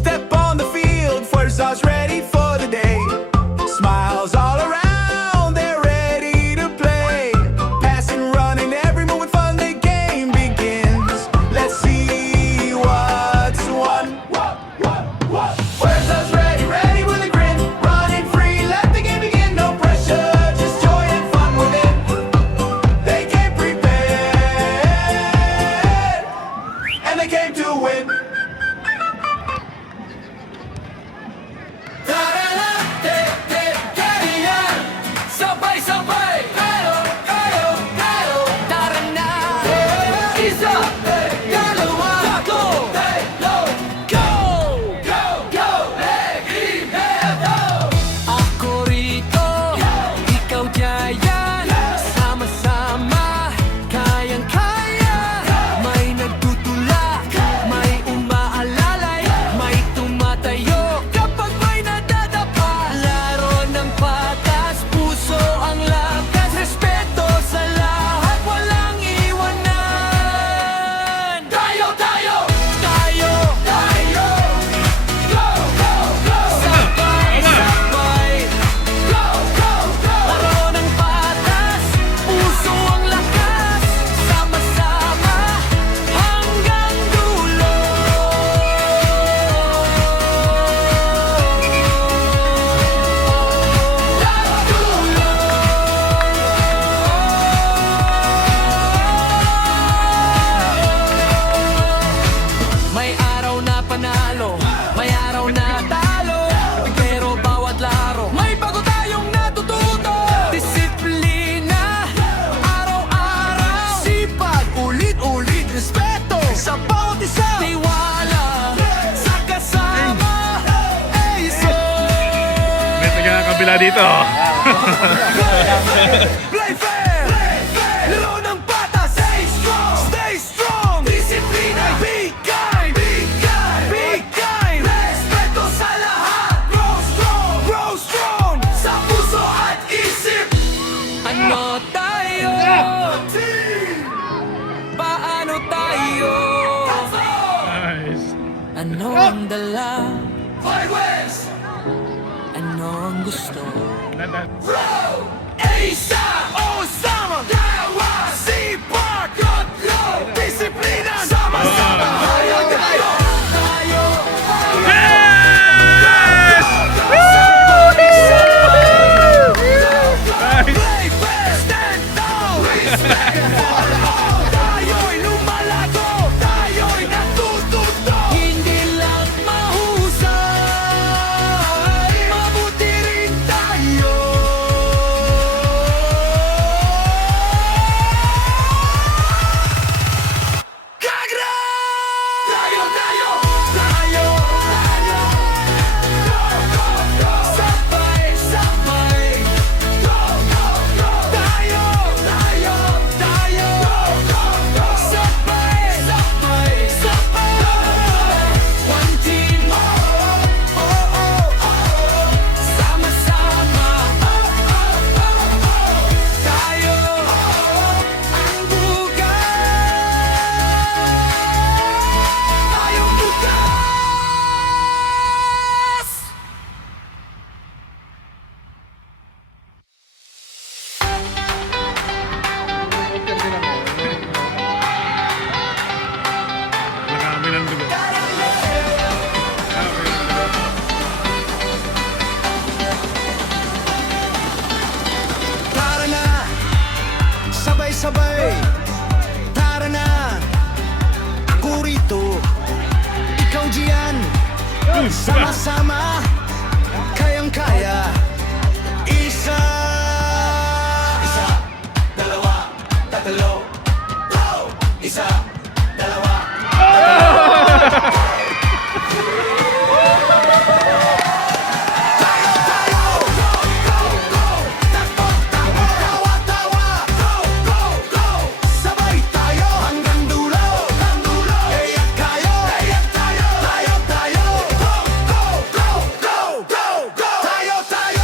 Step on the field, first star's ready for the day. Smiles all around, they're ready to play. Passing, running, every move with fun, the game begins. Let's see what's won. First star's ready, ready with a grin. Running free, let the game begin. No pressure, just joy and fun within. They came prepared, and they came to win. Sabay-sabay, tayo, tara na. Isa, dalawa, tatlo, go! Legimedo! Ako rito, ikaw diyan. Sama-sama, kayang-kaya. May nagtutulak, may umaalalay, may tumatayo kapag may nadadapa. Laro ng patas, puso ang lakas, respeto sa lahat, walang iwanan. Tayo, go! Sabay-sabay, laro ng patas, puso ang lakas, sama-sama hanggang dulo. May araw na panalo, may araw na talo, pero bawat laro may bago tayong natututo. Disiplina, araw-araw, sipag, ulit-ulit, respeto sa bawat isa, tiwala sa kasama. Ace! May taga-kabila dito. Play fair! Laro ng patas! Stay strong! Disiplina! Be kind! Respeto sa lahat! Grow strong! Sa puso at isip! Ano tayo? Paano tayo? Nice. Ano ang dala? Ano ang gusto? Isa o sama, dawa, sipag, disiplina, sama-sama, tayo. Play fair, stand down, respect for all. Tayo'y lumalago, tayo'y natututo. Hindi lang mahusay, mabuti rin tayo. Kagra! Tayo! Sabay-sabay. Tayo! Sabay-sabay. One team. Sama-sama. Tayo ang bukas. Nakami ng dugo. Tara na, sabay-sabay. Tara na, ako rito, ikaw diyan. Sama-sama, kayang-kaya. Isa, dalawa, tatlo, go! Isa, dalawa, sabay tayo hanggang dulo. Iyak tayo, tayo. Go! Tayo!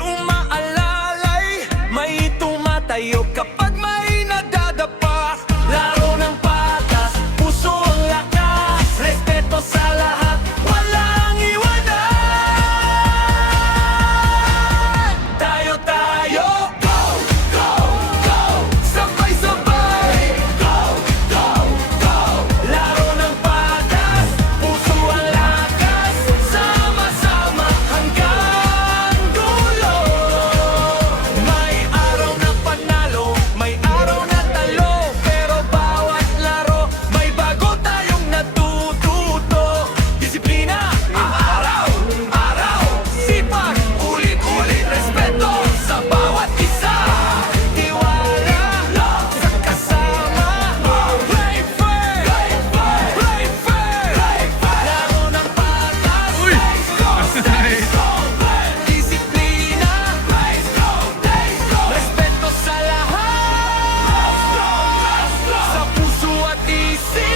umaalalay, may tumatayo kapag may nadadapa. Laro ng patas, puso ang lakas, respeto sa lahat, walang iwanan. Tayo, go, go, go, sabay-sabay. Go, go, go, laro ng patas, puso ang lakas, sama-sama hanggang dulo. May araw na panalo, may araw na talo, pero bawat laro may bago tayong natututo. Disiplina, araw-araw, sipag, ulit-ulit, respeto sa bawat isa. Tiwala sa kasama, play fair, play fair. Laro ng patas, Nice. disiplina, respeto sa lahat, sa puso at isip.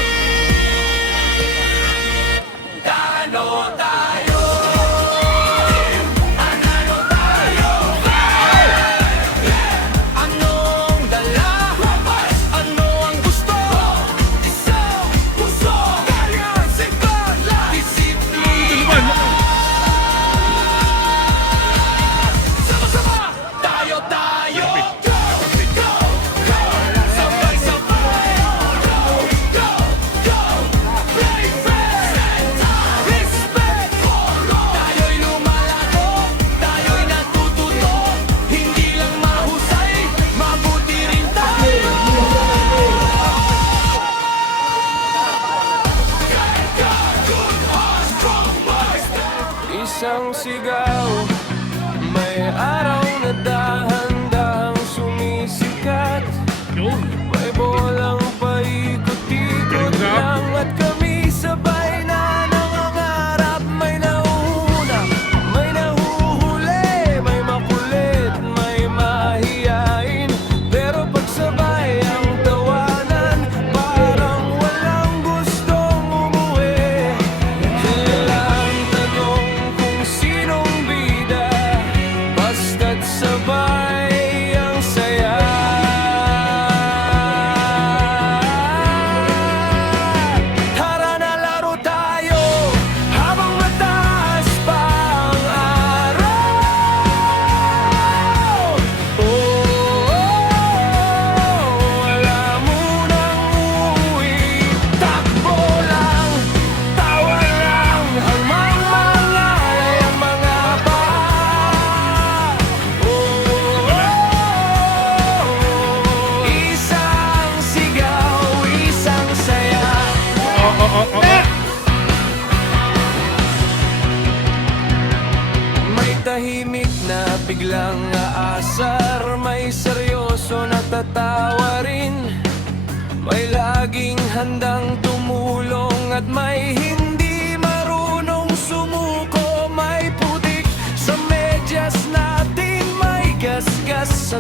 Ano tayo? Ano tayo? Anong dala? Ano ang gusto? Isang puso, sikap, disiplina. Sama-sama, tayo, go, go, go, sabay-sabay. Go, go, go, play fair, respect. Tayo'y lumalago, tayo'y natututo, hindi lang mahusay, mabuti rin tayo. Isang sigaw, may araw na dahan-dahang sumisikat. Yun. May bolang paikot-ikot lang at kami sabay na nangangarap. May nauuna, may nahuhuli, may makulit, may mahiyain. Pero pagsabay ang tawanan, parang walang gustong umuwi. Kailang tanong kung sinong bida, basta't sabay ang saya. Tara na laro tayo, habang mataas pa ang araw. Wala munang uuwi, takbo lang, tawa lang, hanggang mangalay ang mga isang sigaw, isang saya. May tahimik na biglang aasar, may seryoso na tatawa rin. May laging handang tumulong at may hindi marunong sumuko. May putik sa medyas natin, may gasgas sa